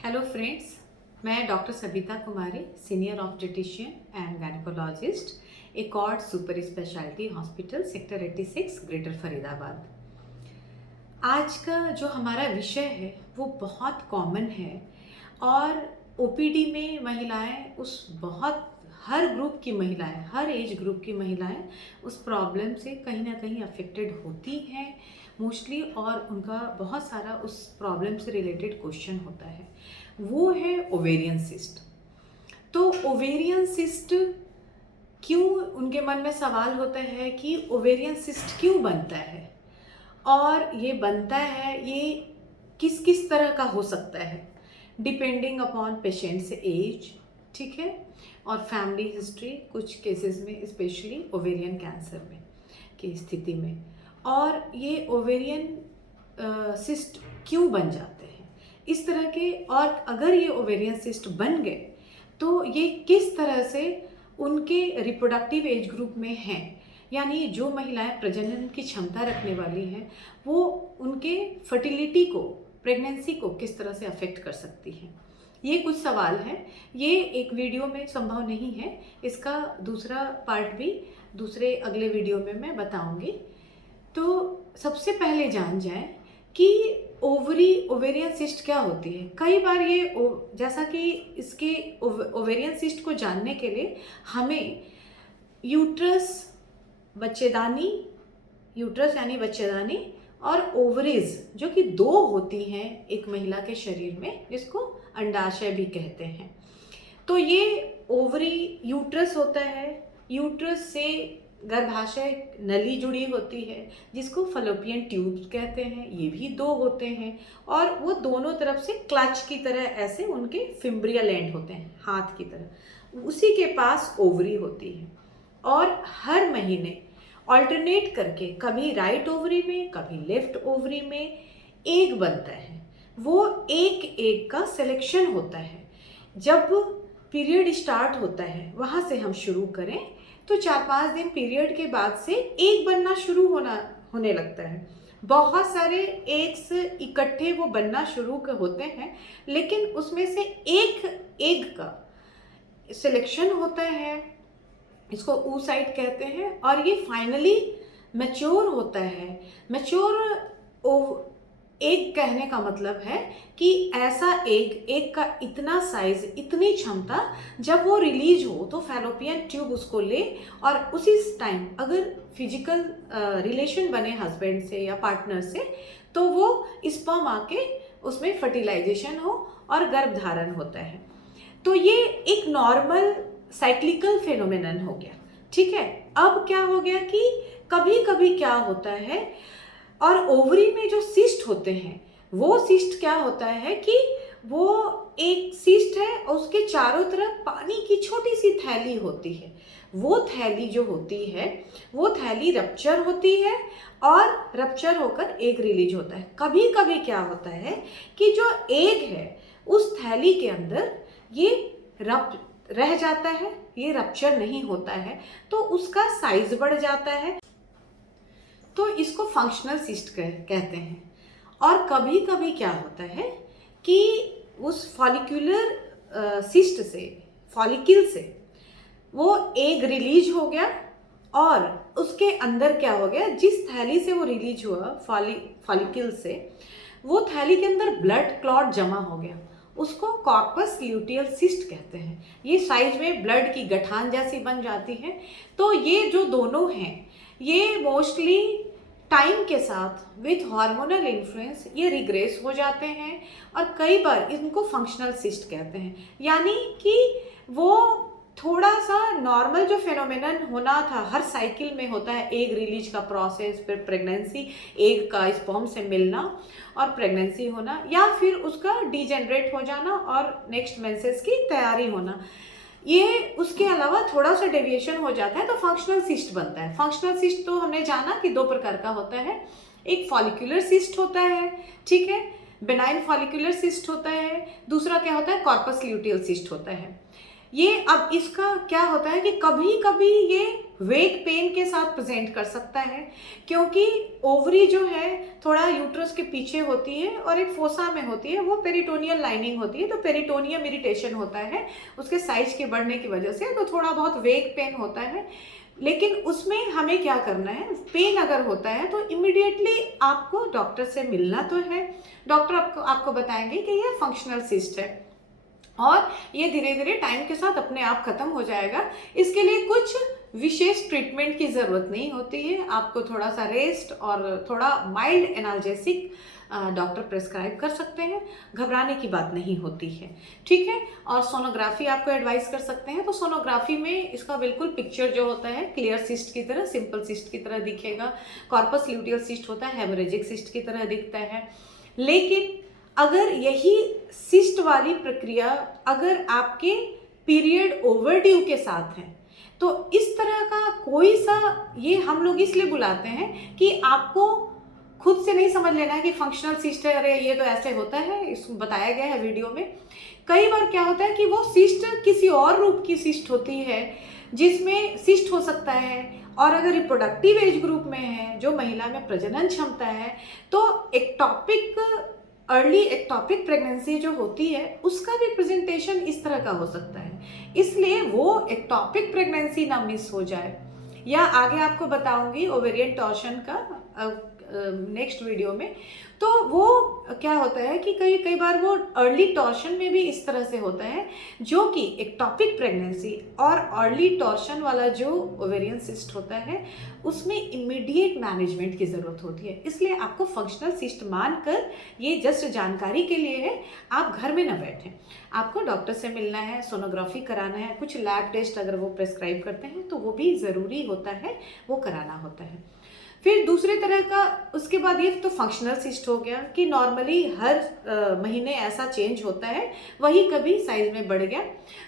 Hello friends, मैं doctor Savita Kumari, senior obstetrician and gynaecologist, accord super speciality hospital, sector 86, greater Faridabad. आज का जो हमारा विषय है वो बहुत कॉमन है और ओपीडी में महिलाएं हर ग्रुप की महिलाएं, हर एज ग्रुप की महिलाएं उस प्रॉब्लम से कहीं ना कहीं अफेक्टेड होती हैं मोस्टली, और उनका बहुत सारा उस प्रॉब्लम से रिलेटेड क्वेश्चन होता है। वो है ओवेरियन सिस्ट। तो ओवेरियन सिस्ट क्यों, उनके मन में सवाल होता है कि ओवेरियन सिस्ट क्यों बनता है और ये बनता है, ये किस किस तरह का हो सकता है, डिपेंडिंग अपॉन पेशेंट्स एज, ठीक है, और फैमिली हिस्ट्री, कुछ केसेस में स्पेशली ओवेरियन कैंसर में की स्थिति में, और ये ओवेरियन सिस्ट क्यों बन जाते हैं इस तरह के, और अगर ये ओवेरियन सिस्ट बन गए तो ये किस तरह से उनके रिप्रोडक्टिव एज ग्रुप में हैं, यानी जो महिलाएं प्रजनन की क्षमता रखने वाली हैं वो उनके फर्टिलिटी को, प्रेगनेंसी को किस तरह से अफेक्ट कर सकती हैं। ये कुछ सवाल हैं। ये एक वीडियो में संभव नहीं है, इसका दूसरा पार्ट भी दूसरे अगले वीडियो में मैं बताऊंगी। तो सबसे पहले जान जाएं कि ओवेरियन सिस्ट क्या होती है। कई बार ये जैसा कि इसके ओवेरियन सिस्ट को जानने के लिए हमें यूट्रस यानी बच्चेदानी और ओवरीज, जो कि दो होती हैं एक महिला के शरीर में, जिसको अंडाशय भी कहते हैं। तो ये ओवरी, यूट्रस होता है, यूट्रस से गर्भाशय नली जुड़ी होती है जिसको फलोपियन ट्यूब्स कहते हैं, ये भी दो होते हैं, और वो दोनों तरफ से क्लच की तरह ऐसे उनके फिम्ब्रियल एंड होते हैं, हाथ की तरह। उसी के पास ओवरी होती है और हर महीने ऑल्टरनेट करके कभी राइट ओवरी में कभी लेफ्ट ओवरी में एग बनता है। वो एक का सिलेक्शन होता है। जब पीरियड स्टार्ट होता है वहाँ से हम शुरू करें तो 4-5 दिन पीरियड के बाद से एग बनना शुरू होने लगता है। बहुत सारे एग्स इकट्ठे वो बनना शुरू होते हैं, लेकिन उसमें से एक एग का सिलेक्शन होता है, इसको oocyte कहते हैं, और ये फाइनली मैच्योर होता है। मैच्योर एग कहने का मतलब है कि ऐसा एग का इतना साइज, इतनी क्षमता, जब वो रिलीज हो तो फैलोपियन ट्यूब उसको ले, और उसी टाइम अगर फिजिकल रिलेशन बने हस्बैंड से या पार्टनर से तो वो स्पर्म आके उसमें फर्टिलाइजेशन हो और गर्भधारण होता है। तो ये एक नॉर्मल साइक्लिकल फेनोमेनन हो गया, ठीक है। अब क्या हो गया कि कभी कभी क्या होता है, और ओवरी में जो सिस्ट होते हैं, वो सिस्ट क्या होता है कि वो एक सिस्ट है और उसके चारों तरफ पानी की छोटी सी थैली होती है। वो थैली जो होती है, वो थैली रप्चर होती है और रप्चर होकर एग रिलीज होता है। कभी कभी क्या होता है कि जो एग है उस थैली के अंदर ये रह जाता है, ये रप्चर नहीं होता है, तो उसका साइज बढ़ जाता है, तो इसको फंक्शनल सिस्ट कहते हैं। और कभी कभी क्या होता है कि उस फॉलिक्यूलर सिस्ट से, फॉलिकल से वो एग रिलीज हो गया, और उसके अंदर क्या हो गया, जिस थैली से वो रिलीज हुआ फॉलिकल से, वो थैली के अंदर ब्लड क्लॉट जमा हो गया, उसको कॉर्पस ल्यूटियल सिस्ट कहते हैं। ये साइज में ब्लड की गठान जैसी बन जाती है। तो ये जो दोनों हैं, ये मोस्टली टाइम के साथ विथ हार्मोनल इन्फ्लुएंस ये रिग्रेस हो जाते हैं, और कई बार इनको फंक्शनल सिस्ट कहते हैं। यानी कि वो थोड़ा सा नॉर्मल जो फेनोमेनन होना था, हर साइकिल में होता है, एग रिलीज का प्रोसेस, फिर प्रेगनेंसी, एग का स्पर्म से मिलना और प्रेगनेंसी होना, या फिर उसका डिजेनरेट हो जाना और नेक्स्ट मेंसेस की तैयारी होना, ये उसके अलावा थोड़ा सा डेविएशन हो जाता है तो फंक्शनल सिस्ट बनता है। फंक्शनल सिस्ट तो हमने जाना कि दो प्रकार का होता है, एक फॉलिक्यूलर सिस्ट होता है, ठीक है, बेनाइन फॉलिक्यूलर सिस्ट होता है, दूसरा क्या होता है, कॉर्पस ल्यूटियल सिस्ट होता है। ये अब इसका क्या होता है कि कभी कभी ये वेग पेन के साथ प्रेजेंट कर सकता है, क्योंकि ओवरी जो है थोड़ा यूट्रस के पीछे होती है और एक फोसा में होती है, वो पेरिटोनियल लाइनिंग होती है, तो पेरिटोनियम इरिटेशन होता है उसके साइज के बढ़ने की वजह से, तो थोड़ा बहुत वेग पेन होता है। लेकिन उसमें हमें क्या करना है, पेन अगर होता है तो इमिडिएटली आपको डॉक्टर से मिलना तो है। डॉक्टर आपको बताएंगे कि ये फंक्शनल सिस्ट है और ये धीरे धीरे टाइम के साथ अपने आप खत्म हो जाएगा। इसके लिए कुछ विशेष ट्रीटमेंट की ज़रूरत नहीं होती है, आपको थोड़ा सा रेस्ट और थोड़ा माइल्ड एनाल्जेसिक डॉक्टर प्रेस्क्राइब कर सकते हैं, घबराने की बात नहीं होती है, ठीक है। और सोनोग्राफी आपको एडवाइस कर सकते हैं, तो सोनोग्राफी में इसका बिल्कुल पिक्चर जो होता है क्लियर सिस्ट की तरह, सिंपल सिस्ट की तरह दिखेगा। कॉर्पस ल्यूटियल सिस्ट होता है, हेमरेजिक सिस्ट की तरह दिखता है। लेकिन अगर यही सिस्ट वाली प्रक्रिया अगर आपके पीरियड ओवरड्यू के साथ है, तो इस तरह का कोई सा, ये हम लोग इसलिए बुलाते हैं कि आपको खुद से नहीं समझ लेना है कि फंक्शनल सिस्ट है, अरे ये तो ऐसे होता है, इसमें बताया गया है वीडियो में। कई बार क्या होता है कि वो सिस्ट किसी और रूप की सिस्ट होती है, जिसमें सिस्ट हो सकता है, और अगर रिप्रोडक्टिव एज ग्रुप में है, जो महिला में प्रजनन क्षमता है, तो एक्टॉपिक अर्ली एक्टॉपिक प्रेगनेंसी जो होती है उसका भी प्रेजेंटेशन इस तरह का हो सकता है। इसलिए वो एक्टॉपिक प्रेगनेंसी ना मिस हो जाए, या आगे आपको बताऊंगी ओवेरियन टॉर्शन का नेक्स्ट वीडियो में। तो वो क्या होता है कि कई बार वो अर्ली टॉर्शन में भी इस तरह से होता है, जो कि एक्टॉपिक प्रेगनेंसी और अर्ली टॉर्शन वाला जो ओवेरियन सिस्ट होता है उसमें इमीडिएट मैनेजमेंट की ज़रूरत होती है। इसलिए आपको फंक्शनल सिस्ट मानकर, ये जस्ट जानकारी के लिए है, आप घर में ना बैठें, आपको डॉक्टर से मिलना है, सोनोग्राफी कराना है, कुछ लैब टेस्ट अगर वो प्रेस्क्राइब करते हैं तो वो भी ज़रूरी होता है, वो कराना होता है। फिर दूसरे तरह का, उसके बाद ये तो फंक्शनल सिस्ट हो गया कि नॉर्मली हर महीने ऐसा चेंज होता है, वही कभी साइज में बढ़ गया,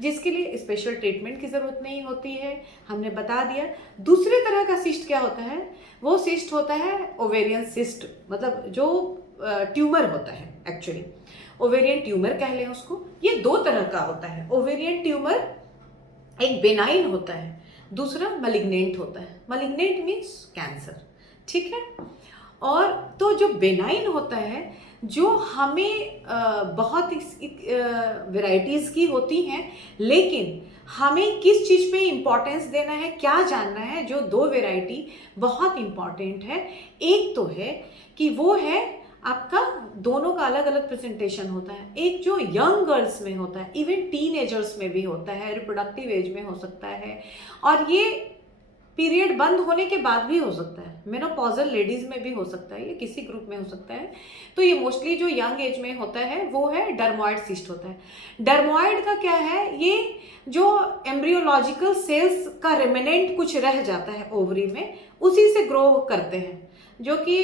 जिसके लिए स्पेशल ट्रीटमेंट की ज़रूरत नहीं होती है, हमने बता दिया। दूसरे तरह का सिस्ट क्या होता है, वो सिस्ट होता है ओवेरियन सिस्ट, मतलब जो ट्यूमर होता है, एक्चुअली ओवेरियन ट्यूमर कह लें उसको। ये दो तरह का होता है। ओवेरियन ट्यूमर एक बेनाइन होता है, दूसरा मलिग्नेंट होता है। मलिग्नेंट मीन्स कैंसर, ठीक है। और तो जो बेनाइन होता है, जो हमें बहुत वैरायटीज़ की होती हैं, लेकिन हमें किस चीज़ पे इम्पोर्टेंस देना है, क्या जानना है, जो दो वैरायटी बहुत इम्पॉर्टेंट है। एक तो है कि वो है आपका, दोनों का अलग अलग प्रेजेंटेशन होता है। एक जो यंग गर्ल्स में होता है, इवन टीनेजर्स में भी होता है, रिप्रोडक्टिव एज में हो सकता है, और ये पीरियड बंद होने के बाद भी हो सकता है, मेनोपॉजल लेडीज में भी हो सकता है, ये किसी ग्रुप में हो सकता है। तो ये मोस्टली जो यंग एज में होता है वो है डर्मोइड सिस्ट होता है। डर्मोइड का क्या है, ये जो एम्ब्रियोलॉजिकल सेल्स का रिमेनेंट कुछ रह जाता है ओवरी में, उसी से ग्रो करते हैं, जो कि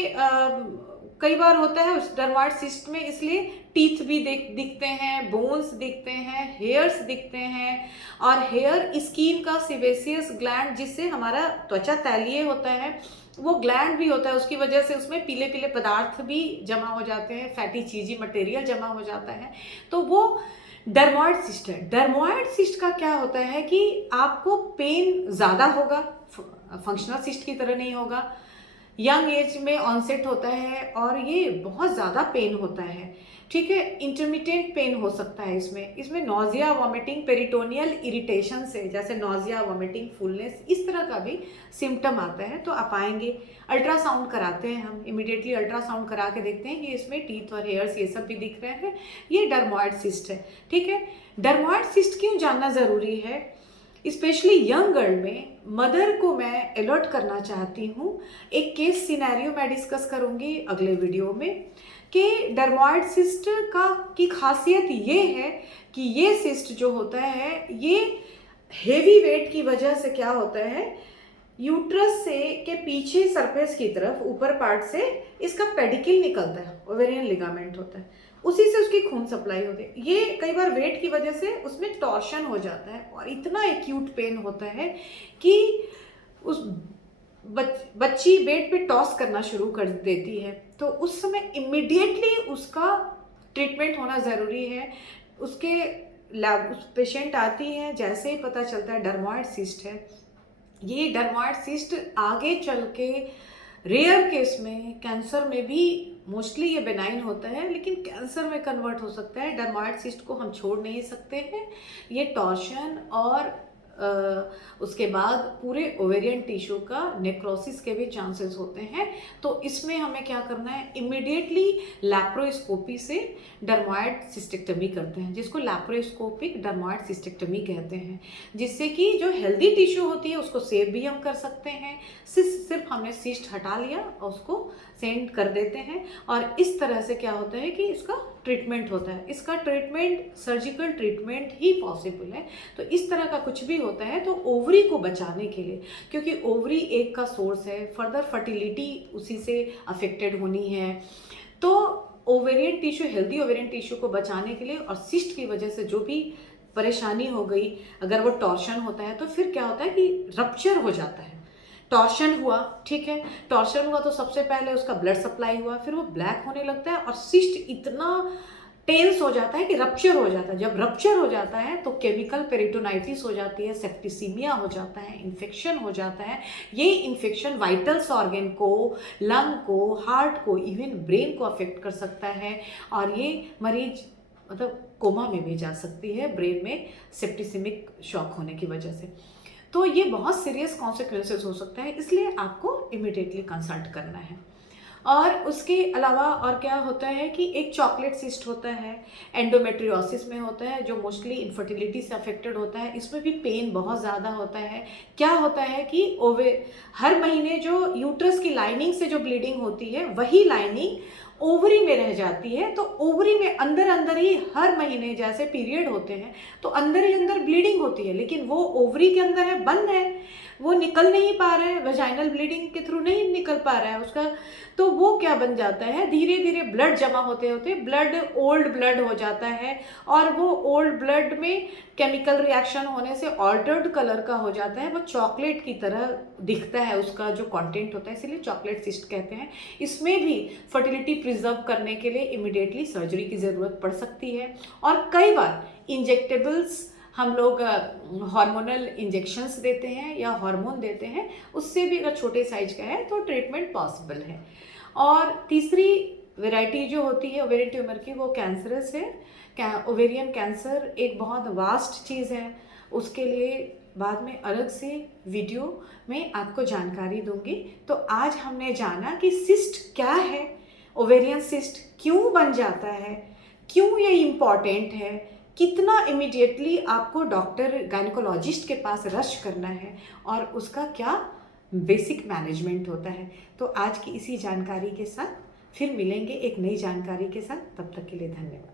कई बार होता है उस डर्मोइड सिस्ट में, इसलिए टीथ भी दिखते हैं, बोन्स दिखते हैं, हेयर्स दिखते हैं, और हेयर स्किन का सिबेसियस ग्लैंड, जिससे हमारा त्वचा तैलीय होता है, वो ग्लैंड भी होता है, उसकी वजह से उसमें पीले पीले पदार्थ भी जमा हो जाते हैं, फैटी चीजी मटेरियल जमा हो जाता है, तो वो डर्मोइड सिस्ट है। डर्मोइड सिस्ट का क्या होता है कि आपको पेन ज़्यादा होगा, फंक्शनल सिस्ट की तरह नहीं होगा, यंग एज में ऑनसेट होता है, और ये बहुत ज़्यादा पेन होता है, ठीक है। इंटरमिटेंट पेन हो सकता है इसमें नॉजिया, वॉमिटिंग, पेरिटोनियल इरिटेशन से, जैसे नॉजिया, वॉमिटिंग, फुलनेस, इस तरह का भी सिम्टम आता है। तो आप आएंगे, अल्ट्रासाउंड कराते हैं हम, इमीडिएटली अल्ट्रासाउंड करा के देखते हैं कि इसमें टीथ और हेयर्स ये सब भी दिख रहे हैं, ये डर्मोइड सिस्ट है, ठीक है। डर्मोइड सिस्ट क्यों जानना ज़रूरी है, स्पेशली यंग गर्ल में, मदर को मैं अलर्ट करना चाहती हूँ। एक केस सिनेरियो मैं डिस्कस करूँगी अगले वीडियो में, कि डर्मोइड सिस्ट की खासियत ये है कि ये सिस्ट जो होता है, ये हेवी वेट की वजह से क्या होता है, यूट्रस से के पीछे सरफेस की तरफ ऊपर पार्ट से इसका पेडिकल निकलता है, ओवेरियन लिगामेंट होता है, उसी से उसकी खून सप्लाई होती है। ये कई बार वेट की वजह से उसमें टॉर्शन हो जाता है, और इतना एक्यूट पेन होता है कि उस बच्ची बेड पे टॉस करना शुरू कर देती है। तो उस समय इमिडिएटली उसका ट्रीटमेंट होना ज़रूरी है। उसके उस पेशेंट आती है, जैसे ही पता चलता है डर्मोइड सिस्ट है, ये डर्माइड सिस्ट आगे चल के रेयर केस में कैंसर में भी मोस्टली ये बेनाइन होता है, लेकिन कैंसर में कन्वर्ट हो सकता है। डर्माइड सिस्ट को हम छोड़ नहीं सकते हैं। ये टॉर्शन और उसके बाद पूरे ओवेरियन टिश्यू का नेक्रोसिस के भी चांसेस होते हैं। तो इसमें हमें क्या करना है, इमिडिएटली लैप्रोस्कोपी से डर्माइड सिस्टेक्टमी करते हैं, जिसको लैप्रोस्कोपिक डर्माइड सिस्टेक्टमी कहते हैं, जिससे कि जो हेल्दी टिश्यू होती है उसको सेव भी हम कर सकते हैं। सिर्फ हमने सिस्ट हटा लिया और उसको सेंड कर देते हैं, और इस तरह से क्या होता है कि इसका ट्रीटमेंट होता है। इसका ट्रीटमेंट सर्जिकल ट्रीटमेंट ही पॉसिबल है। तो इस तरह का कुछ भी होता है तो ओवरी को बचाने के लिए, क्योंकि ओवरी एक का सोर्स है, फर्दर फर्टिलिटी उसी से अफेक्टेड होनी है, तो ovarian tissue, healthy ovarian tissue को बचाने के लिए और सिस्ट की वजह से जो भी परेशानी हो गई, अगर वो टॉर्शन होता है तो फिर क्या होता है कि रप्चर हो जाता है। टॉर्शन हुआ, ठीक है, टॉर्शन हुआ तो सबसे पहले उसका ब्लड सप्लाई हुआ, फिर वो ब्लैक होने लगता है और सिस्ट इतना टेंस हो जाता है कि रप्चर हो जाता है। जब रप्चर हो जाता है तो केमिकल पेरिटोनाइटिस हो जाती है, सेप्टिसीमिया हो जाता है, इन्फेक्शन हो जाता है। ये इन्फेक्शन वाइटल्स ऑर्गन को, लंग को, हार्ट को, इवन ब्रेन को अफेक्ट कर सकता है, और ये मरीज मतलब कोमा में भी जा सकती है ब्रेन में सेप्टिसिमिक शॉक होने की वजह से। तो ये बहुत सीरियस कॉन्सिक्वेंसेस हो सकता है, इसलिए आपको इमिडिएटली कंसल्ट करना है। और उसके अलावा और क्या होता है कि एक चॉकलेट सिस्ट होता है, एंडोमेट्रियोसिस में होता है, जो मोस्टली इनफर्टिलिटी से अफेक्टेड होता है। इसमें भी पेन बहुत ज़्यादा होता है। क्या होता है कि हर महीने जो यूट्रस की लाइनिंग से जो ब्लीडिंग होती है, वही लाइनिंग ओवरी में रह जाती है। तो ओवरी में अंदर अंदर ही हर महीने जैसे पीरियड होते हैं तो अंदर ही अंदर ब्लीडिंग होती है, लेकिन वो ओवरी के अंदर है, बंद है, वो निकल नहीं पा रहा है, वेजाइनल ब्लीडिंग के थ्रू नहीं निकल पा रहा है उसका। तो वो क्या बन जाता है, धीरे धीरे ब्लड जमा होते होते ब्लड ओल्ड ब्लड हो जाता है, और वो ओल्ड ब्लड में केमिकल रिएक्शन होने से ऑल्टर्ड कलर का हो जाता है, वो चॉकलेट की तरह दिखता है उसका जो कंटेंट होता है, इसीलिए चॉकलेट सिस्ट कहते हैं। इसमें भी फर्टिलिटी प्रिजर्व करने के लिए इमिडिएटली सर्जरी की ज़रूरत पड़ सकती है, और कई बार इंजेक्टेबल्स हम लोग हार्मोनल इंजेक्शंस देते हैं या हार्मोन देते हैं, उससे भी अगर छोटे साइज का है तो ट्रीटमेंट पॉसिबल है। और तीसरी वैरायटी जो होती है ओवेरियन ट्यूमर की, वो कैंसरस है। ओवेरियन कैंसर एक बहुत वास्ट चीज़ है, उसके लिए बाद में अलग से वीडियो में आपको जानकारी दूंगी। तो आज हमने जाना कि सिस्ट क्या है, ओवेरियन सिस्ट क्यों बन जाता है, क्यों ये इम्पॉर्टेंट है, कितना इमिडिएटली आपको डॉक्टर गायनेकोलॉजिस्ट के पास रश करना है, और उसका क्या बेसिक मैनेजमेंट होता है। तो आज की इसी जानकारी के साथ फिर मिलेंगे एक नई जानकारी के साथ। तब तक के लिए धन्यवाद।